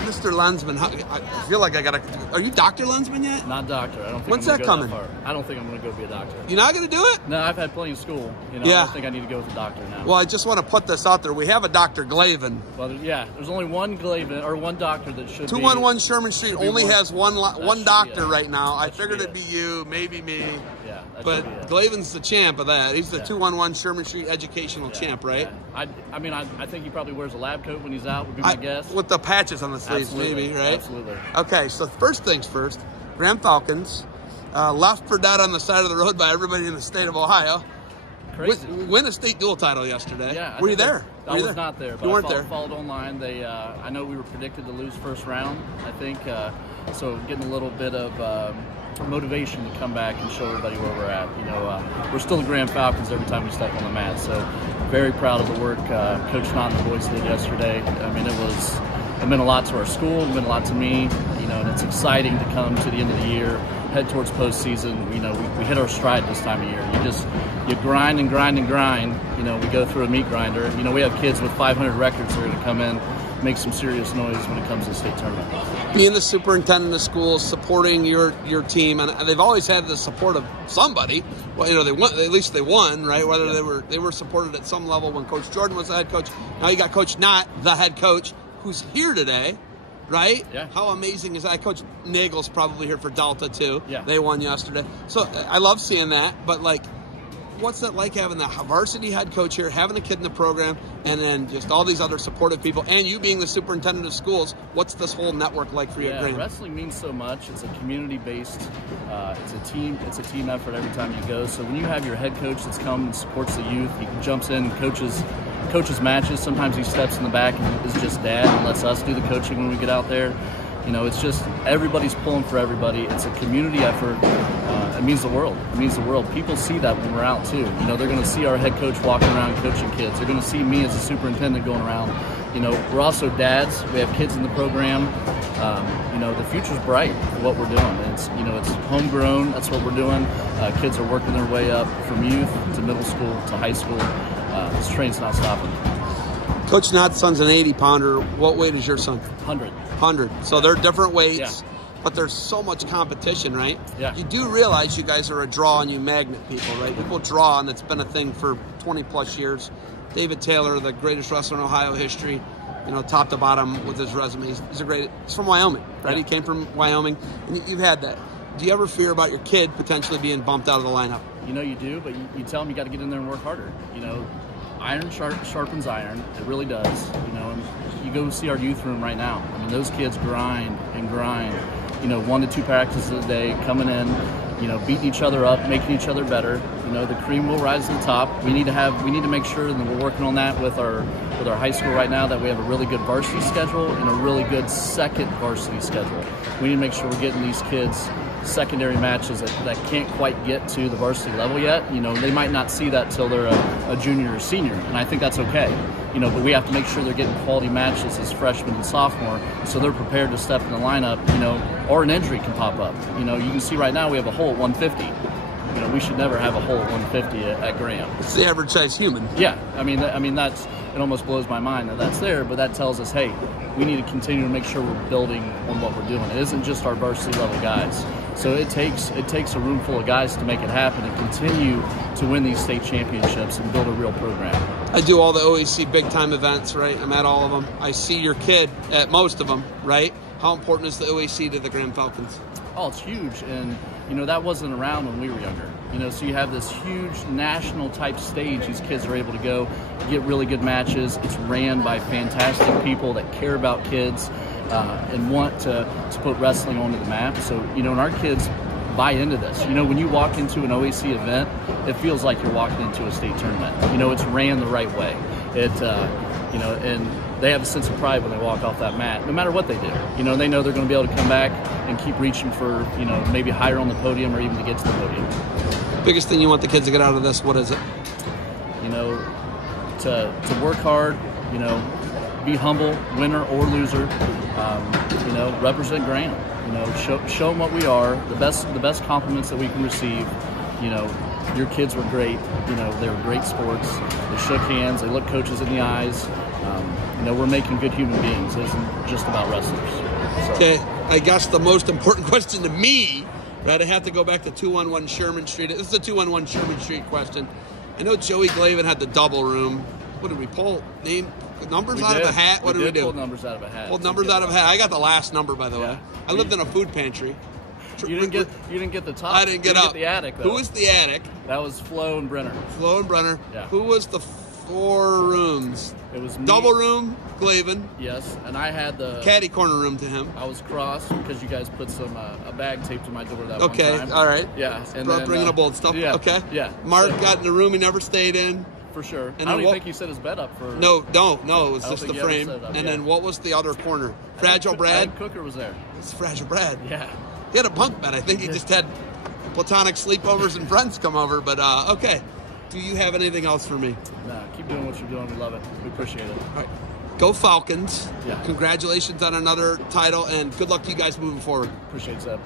Mr. Lensman, I feel like I got to... Are you Dr. Lensman yet? Not doctor. I don't think When's I'm that gonna coming? Go that far. I don't think I'm going to go be a doctor. You're not going to do it? No, I've had plenty of school. You know, Yeah. I don't think I need to go with a doctor now. Well, I just want to put this out there. We have a Dr. Glavin. Well, yeah, there's only one Glavin, or one doctor that should 211 Sherman Street only has one doctor right now. I figured it'd be be you, maybe me. Yeah, that But should be it. Glavin's the champ of that. He's the 211 Sherman Street educational champ, right? Yeah. I mean, I think he probably wears a lab coat when he's out, would be my guess. With the patches on the sleeves, Absolutely. maybe, right? Absolutely. Okay, so first things first, Grand Falcons, left for dead on the side of the road by everybody in the state of Ohio. Crazy. Win a state dual title yesterday. Yeah, Were you there? I was not there, but you weren't I there. followed online. They, I know we were predicted to lose first round, I think. So getting a little bit of motivation to come back and show everybody where we're at. You know, we're still the Grand Falcons every time we step on the mat. So very proud of the work Coach Knott and the boys did yesterday. I mean, it meant a lot to our school. It meant a lot to me. You know, and it's exciting to come to the end of the year, head towards postseason. You know, we hit our stride this time of year. You grind and grind and grind. You know, we go through a meat grinder. You know, we have kids with 500 records that are going to come in, make some serious noise when it comes to the state tournament. Being the superintendent of schools, supporting your team, and they've always had the support of somebody. Well, you know, they won, at least they won, right? Whether they were supported at some level when Coach Jordan was the head coach. Now you got Coach Knott, the head coach, who's here today, right? Yeah. How amazing is that? Coach Nagel's probably here for Delta too. Yeah. They won yesterday. So I love seeing that, but like, what's that like having the varsity head coach here, having a kid in the program, and then just all these other supportive people, and you being the superintendent of schools? What's this whole network like for you at Graham? Wrestling means so much. It's a community-based, it's a team effort every time you go. So when you have your head coach that's come and supports the youth, he jumps in, coaches matches. Sometimes he steps in the back and is just dad and lets us do the coaching when we get out there. You know, it's just everybody's pulling for everybody. It's a community effort. It means the world. It means the world. People see that when we're out too. You know, they're going to see our head coach walking around coaching kids. They're going to see me as a superintendent going around. You know, we're also dads. We have kids in the program. You know, the future's bright for what we're doing. It's homegrown. That's what we're doing. Kids are working their way up from youth to middle school to high school. This train's not stopping. Coach Knott's son's an 80-pounder. What weight is your son? 100. 100. So they're different weights. Yeah. But there's so much competition, right? Yeah. You do realize you guys are a draw and you magnet people, right? People draw, and it's been a thing for 20-plus years. David Taylor, the greatest wrestler in Ohio history, you know, top to bottom with his resume. He's from Wyoming, right? Yeah. He came from Wyoming, and you've had that. Do you ever fear about your kid potentially being bumped out of the lineup? You know you do, but you tell them you got to get in there and work harder. You know, iron sharpens iron. It really does. You know, and you go see our youth room right now. I mean, those kids grind and grind. You know, 1 to 2 practices a day, coming in, you know, beating each other up, making each other better. You know, the cream will rise to the top. We need to make sure that we're working on that with our high school right now, that we have a really good varsity schedule and a really good second varsity schedule. We need to make sure we're getting these kids secondary matches that can't quite get to the varsity level yet. You know, they might not see that till they're a junior or senior, and I think that's okay. You know, but we have to make sure they're getting quality matches as freshmen and sophomore, so they're prepared to step in the lineup, you know, or an injury can pop up. You know, you can see right now we have a hole at 150. You know, we should never have a hole at 150 at Graham. It's the average size human. Yeah, I mean that's, it almost blows my mind that that's there, but that tells us, hey, we need to continue to make sure we're building on what we're doing. It isn't just our varsity level guys. So it takes a room full of guys to make it happen and continue to win these state championships and build a real program. I do all the OAC big time events, right? I'm at all of them. I see your kid at most of them, right? How important is the OAC to the Grand Falcons? Oh, it's huge, and you know that wasn't around when we were younger. You know, so you have this huge national type stage. These kids are able to go get really good matches. It's ran by fantastic people that care about kids and want to put wrestling onto the map. So you know, and our kids buy into this. You know, when you walk into an OAC event, it feels like you're walking into a state tournament. You know, it's ran the right way. You know, and they have a sense of pride when they walk off that mat, no matter what they do. You know, they know they're going to be able to come back and keep reaching for, you know, maybe higher on the podium or even to get to the podium. Biggest thing you want the kids to get out of this, what is it? You know, to work hard, you know, be humble, winner or loser, you know, represent Graham. You know, show them what we are, the best compliments that we can receive. You know, your kids were great. You know, they were great sports. They shook hands. They looked coaches in the eyes. We're making good human beings. It isn't just about wrestlers. So. Okay, I guess the most important question to me, right? I have to go back to 211 Sherman Street. This is a 211 Sherman Street question. I know Joey Glavin had the double room. What did we pull? Numbers out of a hat? What did we do? Pulled numbers out of a hat. Pulled numbers out of a hat. I got the last number, by the way. I lived in a food pantry. You didn't get the top. I didn't get up. The attic, though. Who was the attic? That was Flo and Brenner. Flo and Brenner. Yeah. Who was the 4 rooms? It was me. Double room, Glavin. Yes, and I had the caddy corner room to him. I was crossed because you guys put some a bag taped to my door that one time. Okay, all right. Yeah, and then, bringing up old stuff. Yeah, okay. Yeah. Mark got in the room he never stayed in. For sure. And I don't even think he set his bed up for. No. It was just the frame. And then what was the other corner? Fragile Brad. Cooker was there. It's Fragile Brad. Yeah. He had a bunk bed. I think he just had platonic sleepovers and friends come over. But okay. Do you have anything else for me? No. Keep doing what you're doing. We love it. We appreciate it. All right. Go Falcons. Yeah. Congratulations on another title, and good luck to you guys moving forward. Appreciate it, Seb.